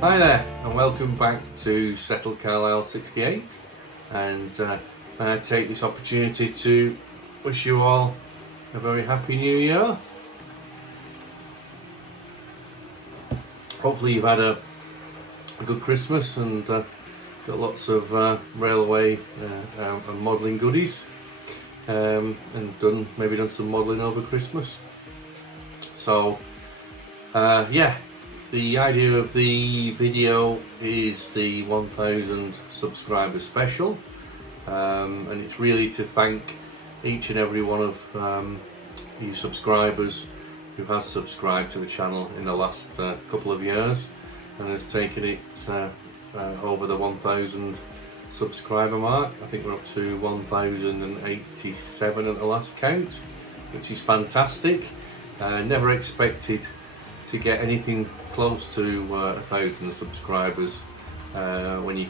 Hi there, and welcome back to Settled Carlisle 68. And I take this opportunity to wish you all a very happy new year. Hopefully you've had a good Christmas and got lots of railway and modelling goodies, and maybe done some modelling over Christmas. So yeah. The idea of the video is the 1000 subscriber special, and it's really to thank each and every one of you subscribers who has subscribed to the channel in the last couple of years and has taken it over the 1000 subscriber mark. I think we're up to 1087 at the last count, which is fantastic. Never expected to get anything close to 1000 subscribers when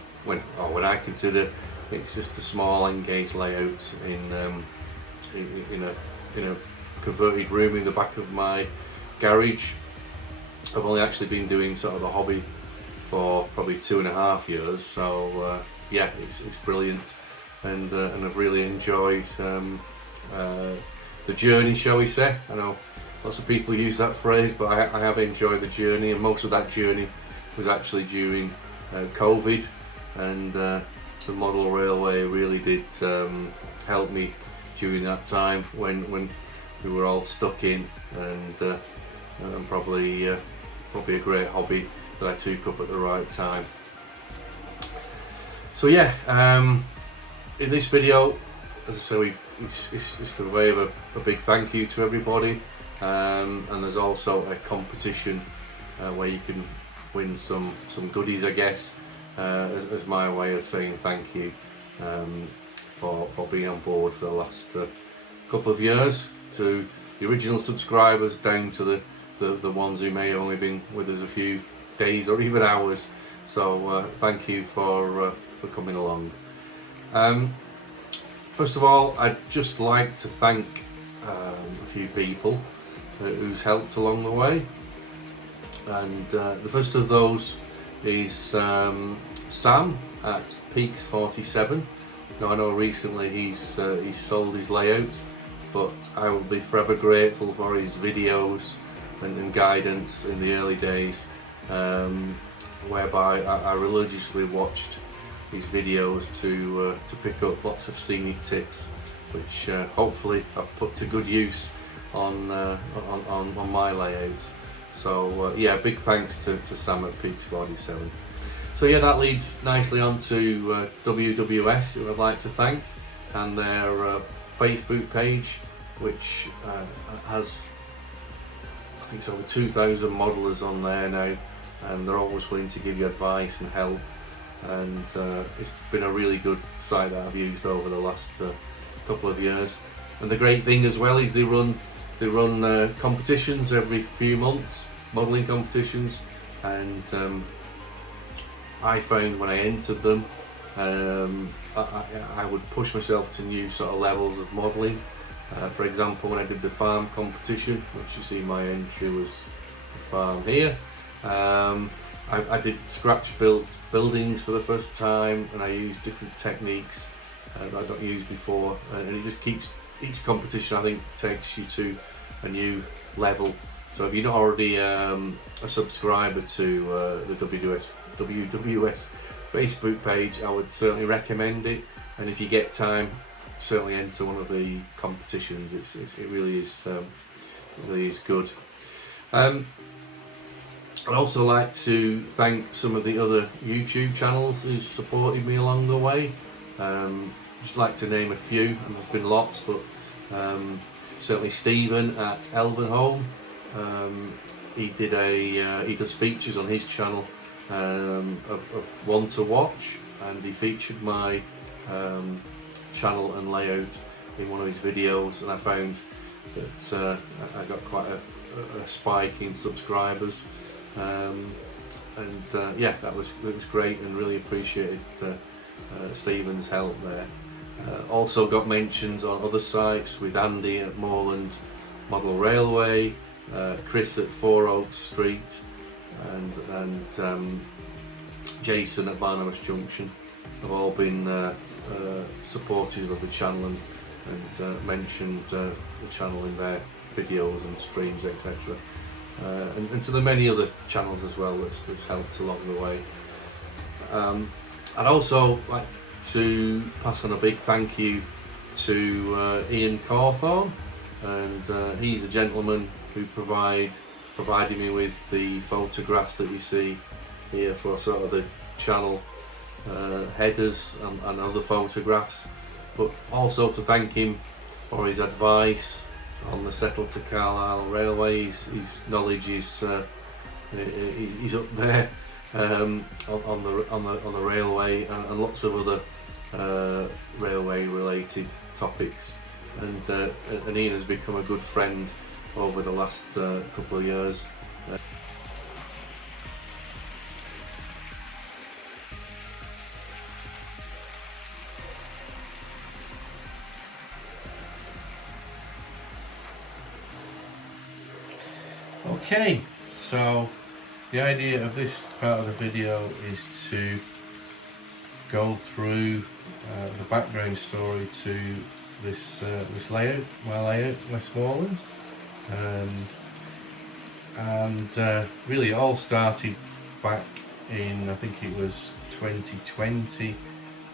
I consider it's just a small engaged layout in a converted room in the back of my garage. I've only actually been doing sort of the hobby for probably 2.5 years, so yeah, it's brilliant, and I've really enjoyed the journey, shall we say. I know lots of people use that phrase, but I have enjoyed the journey, and most of that journey was actually during COVID, and the model railway really did help me during that time when we were all stuck in, and probably a great hobby that I took up at the right time. So yeah, in this video, as I say, it's the way of a big thank you to everybody. And there's also a competition where you can win some goodies, I guess, as my way of saying thank you for being on board for the last couple of years, to the original subscribers down to the ones who may have only been with us a few days or even hours. So thank you for coming along. First of all, I'd just like to thank a few people who's helped along the way, and the first of those is Sam at Peaks 47. Now I know recently he's sold his layout, but I will be forever grateful for his videos and guidance in the early days, whereby I religiously watched his videos to pick up lots of scenic tips, which hopefully I've put to good use on my layout. So yeah, big thanks to Sam at Peaks 47. So yeah, that leads nicely on to WWS, who I'd like to thank, and their Facebook page, which has, I think it's over 2,000 modelers on there now, and they're always willing to give you advice and help, and it's been a really good site that I've used over the last couple of years. And the great thing as well is they run competitions every few months, modelling competitions, and I found when I entered them, I would push myself to new sort of levels of modelling. For example, when I did the farm competition, which you see my entry was the farm here, I did scratch built buildings for the first time, and I used different techniques that I'd not used before, and it just keeps, each competition I think takes you to a new level. So if you're not already a subscriber to the WWS Facebook page, I would certainly recommend it, and if you get time, certainly enter one of the competitions. It really is good. I'd also like to thank some of the other YouTube channels who supported me along the way. Just like to name a few, and there's been lots, but certainly Stephen at Elvenholm. He does features on his channel of one to watch, and he featured my channel and layout in one of his videos, and I found that I got quite a spike in subscribers, and yeah, it was great, and really appreciated Stephen's help there. Also got mentions on other sites with Andy at Moorland Model Railway, Chris at 4 Oak Street, and Jason at Barnabas Junction have all been supportive of the channel and mentioned the channel in their videos and streams, etc. And to the many other channels as well that's helped along the way. I'd also like to pass on a big thank you to Ian Cawthorne, and he's a gentleman who provided me with the photographs that you see here for sort of the channel headers and other photographs, but also to thank him for his advice on the Settle to Carlisle Railway. His knowledge is he's up there on the railway and lots of other railway related topics, and Ian has become a good friend over the last couple of years. Okay, so the idea of this part of the video is to go through the background story to this layout, my layout, Westmorland, and really it all started back in, I think it was 2020,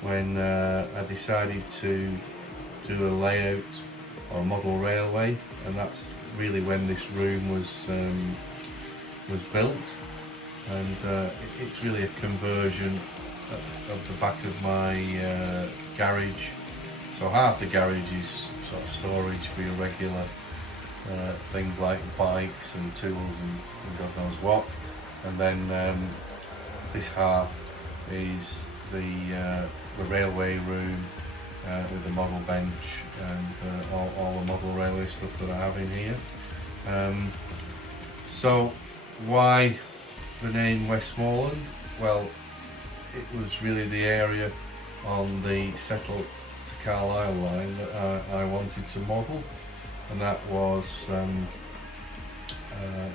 when I decided to do a layout or a model railway, and that's really when this room was built, and it's really a conversion of the back of my garage. So half the garage is sort of storage for your regular things like bikes and tools and God knows what, and then this half is the railway room with the model bench and all the model railway stuff that I have in here. So why the name Westmorland? Well, it was really the area on the Settle to Carlisle line that I wanted to model, and that was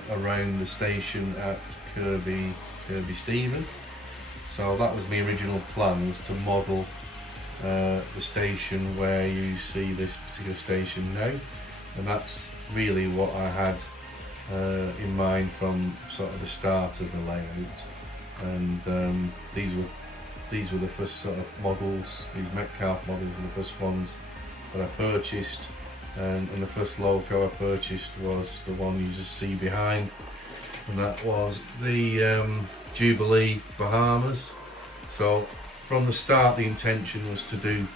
around the station at Kirby Stephen. So that was my original plan, was to model the station where you see this particular station now, and that's really what I had in mind from sort of the start of the layout. And these were the first sort of models. These Metcalfe models were the first ones that I purchased, and the first loco I purchased was the one you just see behind, and that was the Jubilee Bahamas. So from the start the intention was to do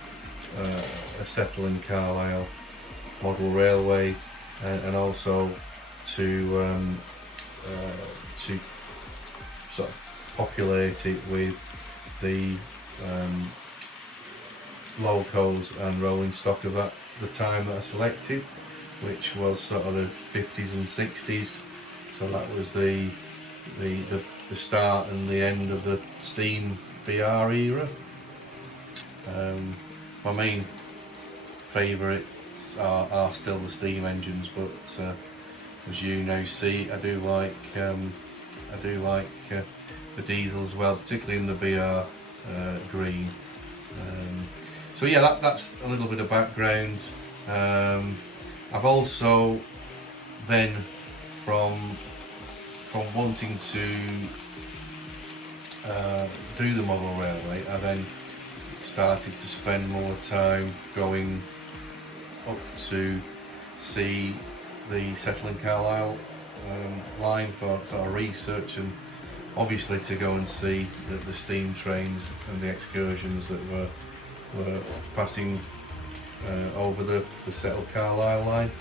a Settle in Carlisle model railway, and also to sort of populate it with the locos and rolling stock of the time that I selected, which was sort of the 50s and 60s. So that was the start and the end of the steam BR era. My main favourites are still the steam engines, but as you now see, I do like the diesel as well, particularly in the BR green. So yeah, that's a little bit of background. I've also then, from wanting to do the model railway, I then started to spend more time going up to see the Settle in Carlisle line for sort of research, and obviously to go and see the steam trains and the excursions that were passing over the Settle Carlisle line,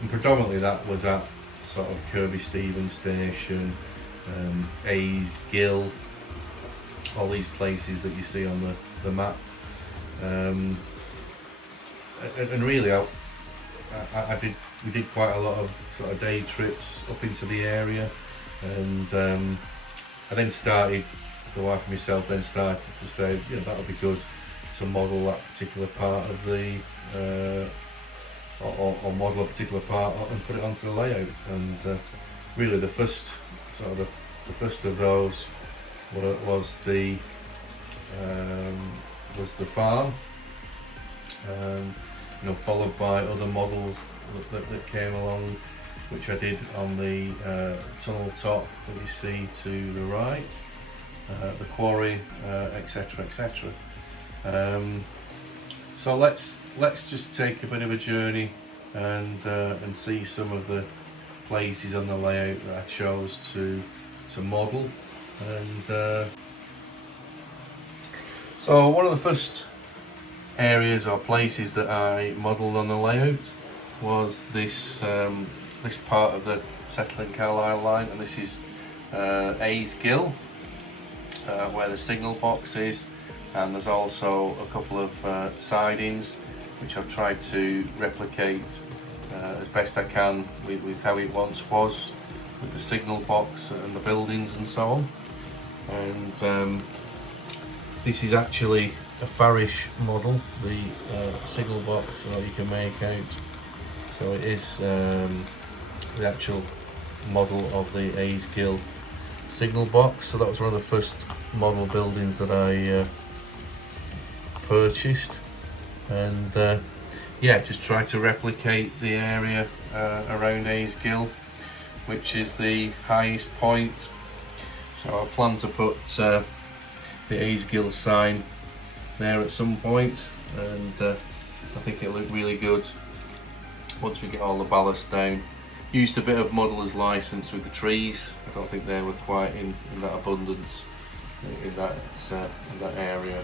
and predominantly that was at sort of Kirby Stephen Station, A's, Gill, all these places that you see on the map, and really we did quite a lot of sort of day trips up into the area, and I then started, the wife and myself then started to say, you know, that would be good to model that particular part of the or model a particular part and put it onto the layout. And really the first sort of The first of those was the farm, followed by other models that came along, which I did on the tunnel top that you see to the right, the quarry, etc., etc. So let's just take a bit of a journey and see some of the places on the layout that I chose to model. And so one of the first areas or places that I modelled on the layout was this this part of the Settling Carlisle line, and this is A's Gill, where the signal box is, and there's also a couple of sidings which I've tried to replicate as best I can with how it once was, with the signal box and the buildings and so on. And this is actually a Farish model, the signal box that you can make out. So it is the actual model of the A's Gill signal box. So that was one of the first model buildings that I purchased, and yeah, just try to replicate the area around A's Gill, which is the highest point. So I plan to put the A's Gill sign there at some point, and I think it'll look really good once we get all the ballast down. Used a bit of modeller's license with the trees. I don't think they were quite in that abundance in that area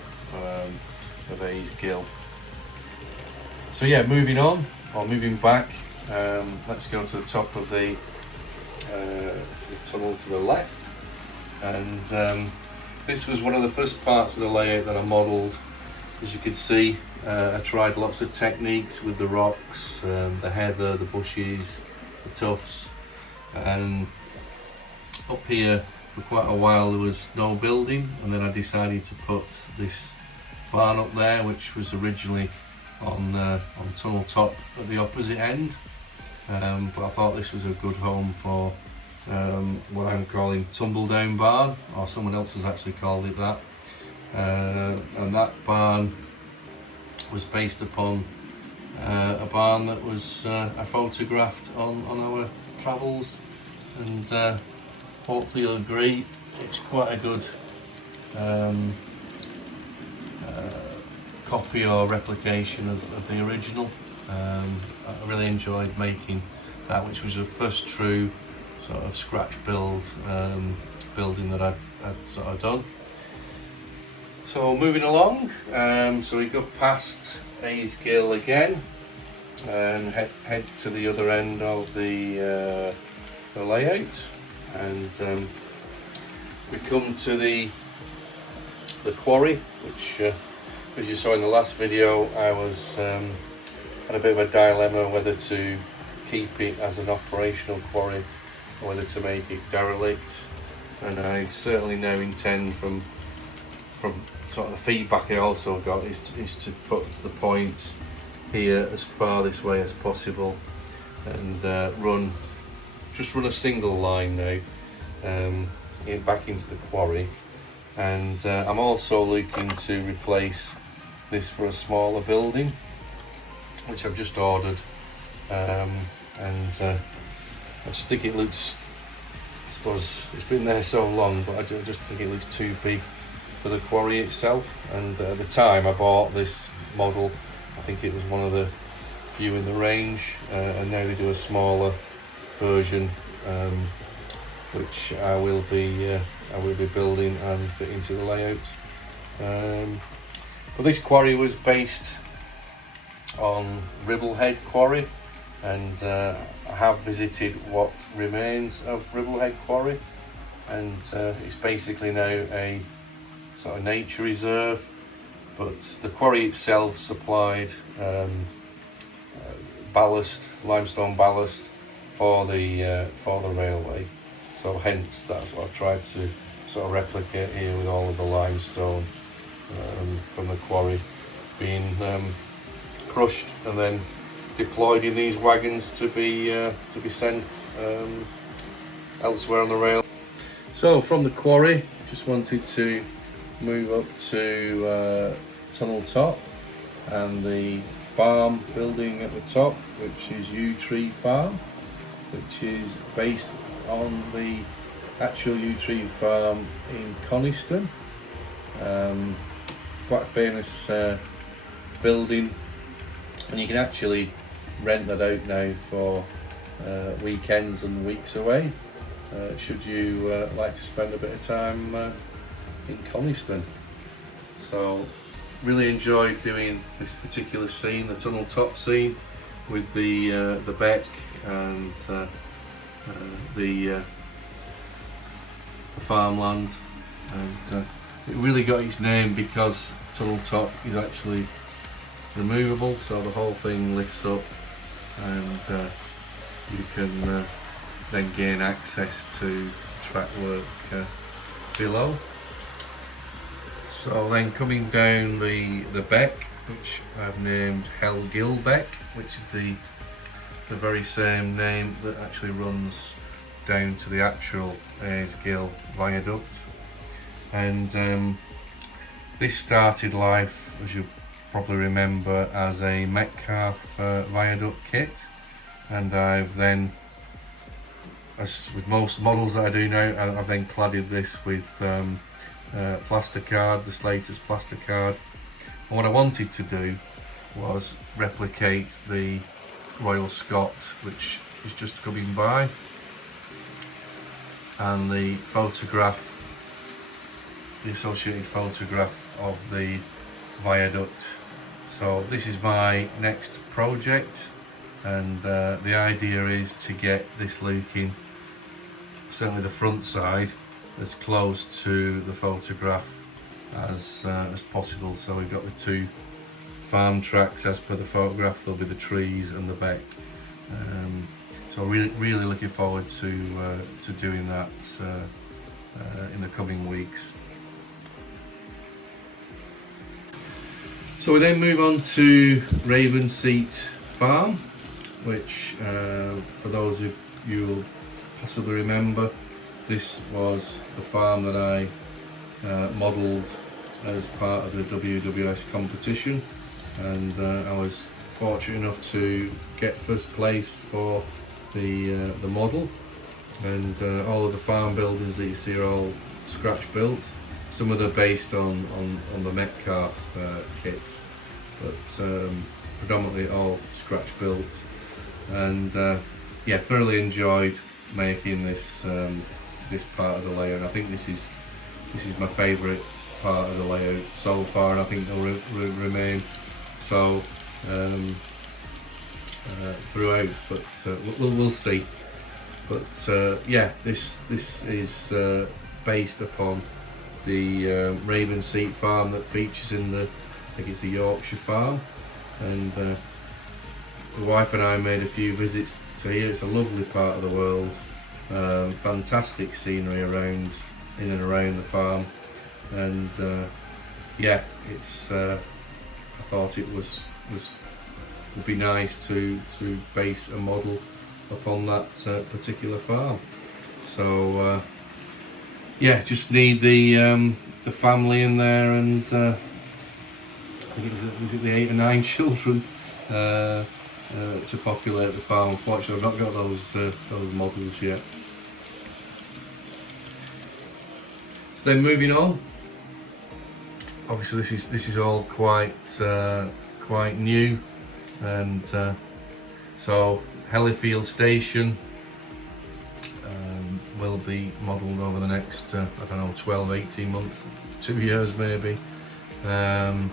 of A's Gill. So yeah, moving back, let's go to the top of the tunnel to the left, and this was one of the first parts of the layout that I modelled. As you can see, I tried lots of techniques with the rocks, the heather, the bushes, the tufts, and up here for quite a while there was no building, and then I decided to put this barn up there, which was originally on tunnel top at the opposite end, but I thought this was a good home for what I'm calling tumble down barn, or someone else has actually called it that, and that barn was based upon a barn that was I photographed on our travels, and hopefully you'll agree it's quite a good copy or replication of the original. I really enjoyed making that, which was the first true sort of scratch build building that I'd sort of done. So moving along, so we go past A's Gill again and head to the other end of the layout, and we come to the quarry, which as you saw in the last video, I was had a bit of a dilemma whether to keep it as an operational quarry or whether to make it derelict, and I certainly now intend, from sort of the feedback I also got, is to put the point here as far this way as possible, and run a single line now back into the quarry. And I'm also looking to replace this for a smaller building, which I've just ordered, and I just think it looks, I suppose it's been there so long, but I just think it looks too big for the quarry itself. And at the time I bought this model, I think it was one of the few in the range, and now they do a smaller version, which I will be building and fit into the layout. But this quarry was based on Ribblehead Quarry, and I have visited what remains of Ribblehead Quarry, and it's basically now a sort of nature reserve, but the quarry itself supplied ballast, limestone ballast for the railway. So hence that's what I've tried to sort of replicate here, with all of the limestone from the quarry being crushed and then deployed in these wagons to be sent elsewhere on the rail. So from the quarry, just wanted to move up to Tunnel Top and the farm building at the top, which is Yew Tree Farm, which is based on the actual Yew Tree Farm in Coniston. Quite a famous building, and you can actually rent that out now for weekends and weeks away, should you like to spend a bit of time in Coniston. So really enjoyed doing this particular scene, the Tunnel Top scene, with the beck and the farmland, and it really got its name because Tunnel Top is actually removable, so the whole thing lifts up, and you can then gain access to track work below. So then coming down the beck, which I've named Hellgill Beck, which is the very same name that actually runs down to the actual Aysgill viaduct. And this started life, as you probably remember, as a Metcalfe viaduct kit, and I've then, as with most models that I do now, I've then cladded this with plasticard, the Slater's plasticard. And what I wanted to do was replicate the Royal Scot, which is just coming by, and the photograph, the associated photograph of the viaduct. So this is my next project, and the idea is to get this looking, certainly the front side, as close to the photograph as possible. So we've got the two farm tracks as per the photograph, there'll be the trees and the beck. So really looking forward to doing that in the coming weeks. So we then move on to Ravenseat Farm, which for those of you will possibly remember, this was the farm that I modelled as part of the WWS competition, and I was fortunate enough to get first place for the model, and all of the farm buildings that you see are all scratch built. Some of them based on the Metcalfe kits, but predominantly all scratch built. And yeah, thoroughly enjoyed making this this part of the layout. I think this is my favourite part of the layout so far, and I think they'll remain so throughout. But we'll see. But yeah, this is based upon the Ravenseat farm that features in the, I think it's the Yorkshire farm, and the wife and I made a few visits to here. It's a lovely part of the world, fantastic scenery around, in and around the farm, and yeah, it's I thought it would be nice to base a model upon that particular farm. So yeah, just need the family in there, and I think is it the 8 or 9 children to populate the farm. Unfortunately, I've not got those models yet. So then moving on. Obviously, this is all quite new, and so Hellifield Station will be modelled over the next I don't know, 12-18 months, 2 years maybe, and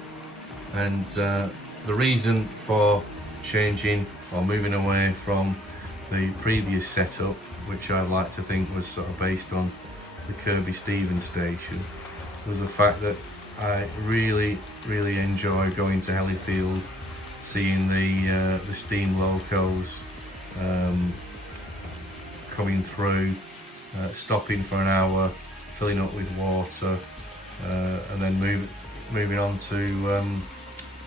the reason for changing or moving away from the previous setup, which I like to think was sort of based on the Kirby Stevens station, was the fact that I really enjoy going to Hellifield, seeing the steam locos coming through, stopping for an hour, filling up with water, and then moving on to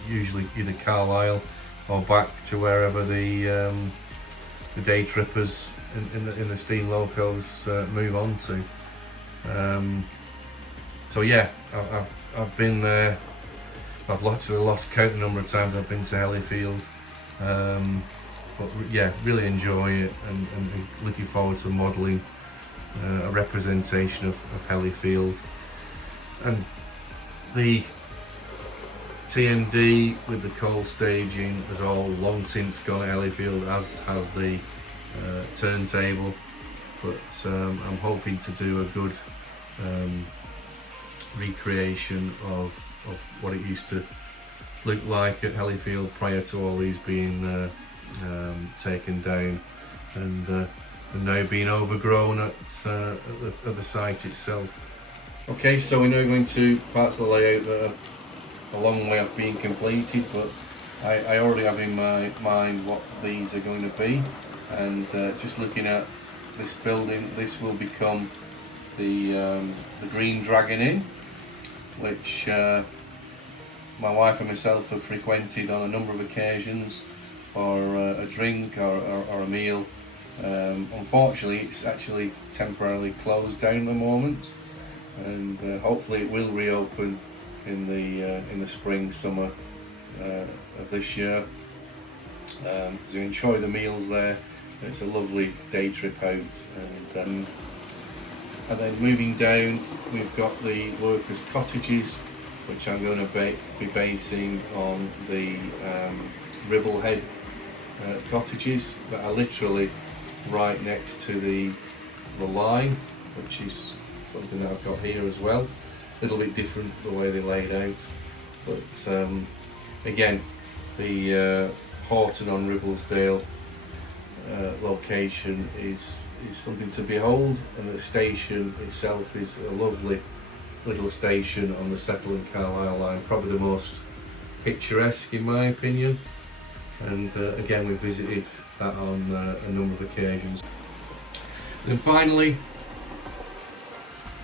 usually either Carlisle or back to wherever the day trippers in the steam locos move on to. So yeah, I've been there. I've actually lost count the number of times I've been to Hellifield, but yeah, really enjoy it, and looking forward to modelling a representation of Hellifield. And the TND with the coal staging has all long since gone at Hellifield, as has the turntable, but I'm hoping to do a good recreation of what it used to look like at Hellifield prior to all these being taken down and now being overgrown at the site itself. Okay, so we're now going to parts of the layout that are a long way off being completed, but I already have in my mind what these are going to be, and just looking at this building, this will become the Green Dragon Inn, which my wife and myself have frequented on a number of occasions for a drink or a meal. Unfortunately, it's actually temporarily closed down at the moment, and hopefully it will reopen in the spring, summer of this year. So enjoy the meals there. It's a lovely day trip out, and then moving down, we've got the workers' cottages, which I'm going to be basing on the Ribblehead cottages that are literally right next to the line, which is something that I've got here as well. A little bit different the way they're laid out, but again, the Horton on Ribblesdale location is something to behold, and the station itself is a lovely little station on the Settle and Carlisle line, probably the most picturesque in my opinion, and again we visited that on a number of occasions. And finally,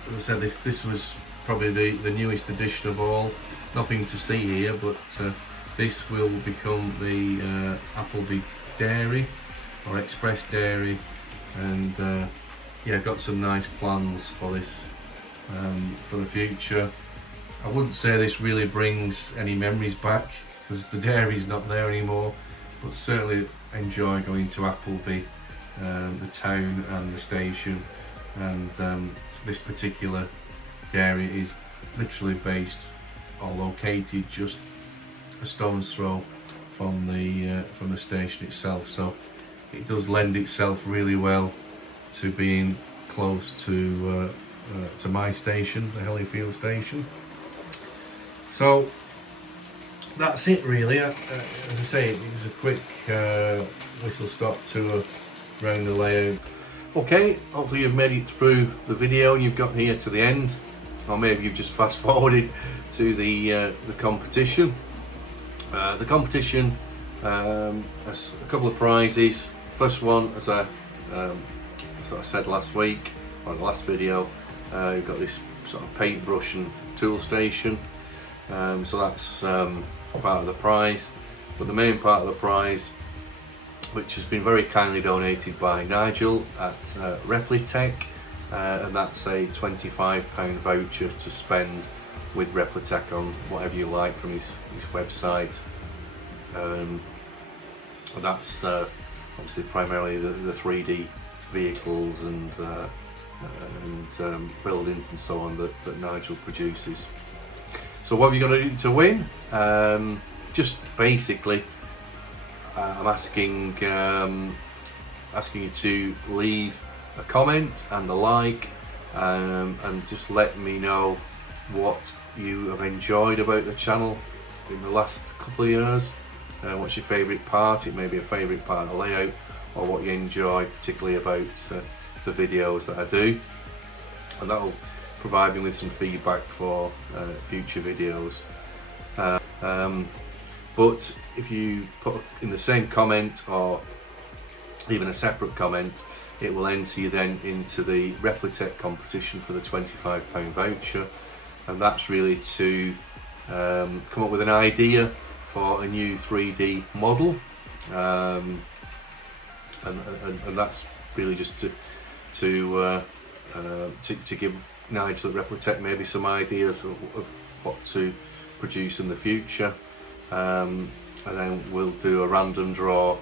as I said, this was probably the newest addition of all. Nothing to see here, but this will become the Appleby Dairy or Express Dairy, and yeah, got some nice plans for this for the future. I wouldn't say this really brings any memories back because the dairy's not there anymore, but certainly enjoy going to Appleby, the town and the station, and this particular dairy is literally based or located just a stone's throw from the station itself, so it does lend itself really well to being close to my station, the Hellifield station. So that's it really. As I say, it was a quick whistle stop tour around the layout. Okay, hopefully you've made it through the video and you've got here to the end, or maybe you've just fast forwarded to the competition. The competition has a couple of prizes. First one, as I sort of said last week or the last video, you've got this sort of paintbrush and tool station, so that's part of the prize. But the main part of the prize, which has been very kindly donated by Nigel at Replitech, and that's a £25 voucher to spend with Replitech on whatever you like from his website, and that's obviously primarily the 3D vehicles and buildings and so on that Nigel produces. So what have you got to do to win? Just basically I'm asking you to leave a comment and a like, and just let me know what you have enjoyed about the channel in the last couple of years. What's your favourite part? It may be a favourite part of the layout, or what you enjoy particularly about the videos that I do, and that will provide me with some feedback for future videos. But if you put in the same comment or even a separate comment, it will enter you then into the Replitech competition for the £25 voucher, and that's really to come up with an idea for a new 3D model, and that's really just to give Nigel at Replitech maybe some ideas of what to produce in the future, and then we'll do a random draw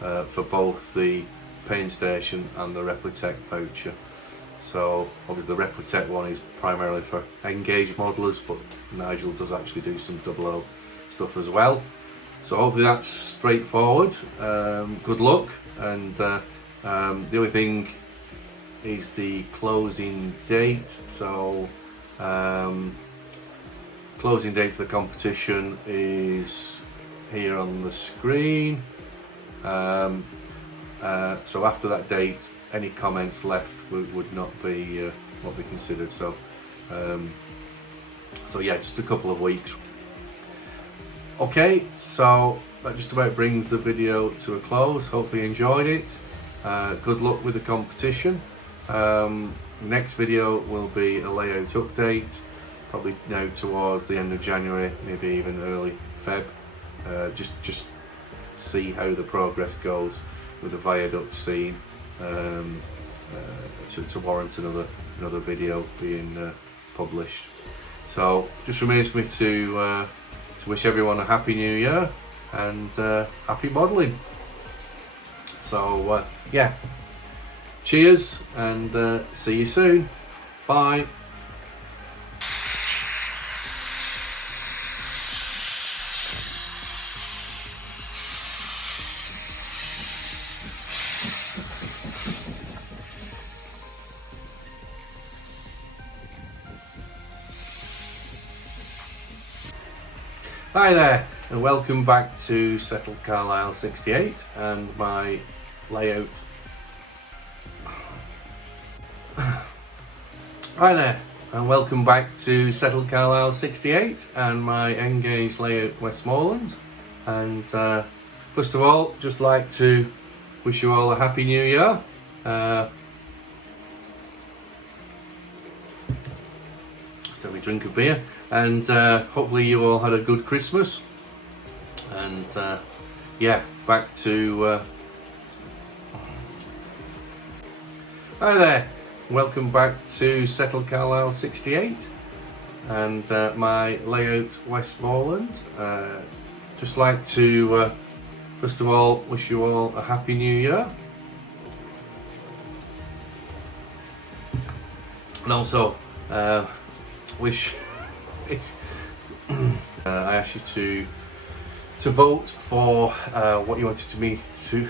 for both the paint station and the Replitech voucher. So obviously the Replitech one is primarily for engaged modelers, but Nigel does actually do some 00 stuff as well. So hopefully that's straightforward. Good luck, and the only thing is the closing date. So closing date for the competition is here on the screen. So after that date, any comments left would not be considered. So so yeah, just a couple of weeks. Okay, so that just about brings the video to a close. Hopefully you enjoyed it. Good luck with the competition. Next video will be a layout update, probably now towards the end of January, maybe even early Feb. Just see how the progress goes with the viaduct scene, to warrant another video being published. So just remains for me to wish everyone a happy new year and happy modelling. So yeah, cheers, and see you soon. Bye. Hi there, and welcome back to Settled Carlisle 68 and my layout. Hi there, and welcome back to Settled Carlisle 68 and my engaged layout Westmorland. And first of all, just like to wish you all a happy new year. Just have a drink of beer, and hopefully you all had a good Christmas. And yeah, back to hi there, welcome back to Settled Carlisle 68 and my layout Westmorland. Just like to first of all wish you all a happy new year, and also wish I asked you to vote for what you wanted me to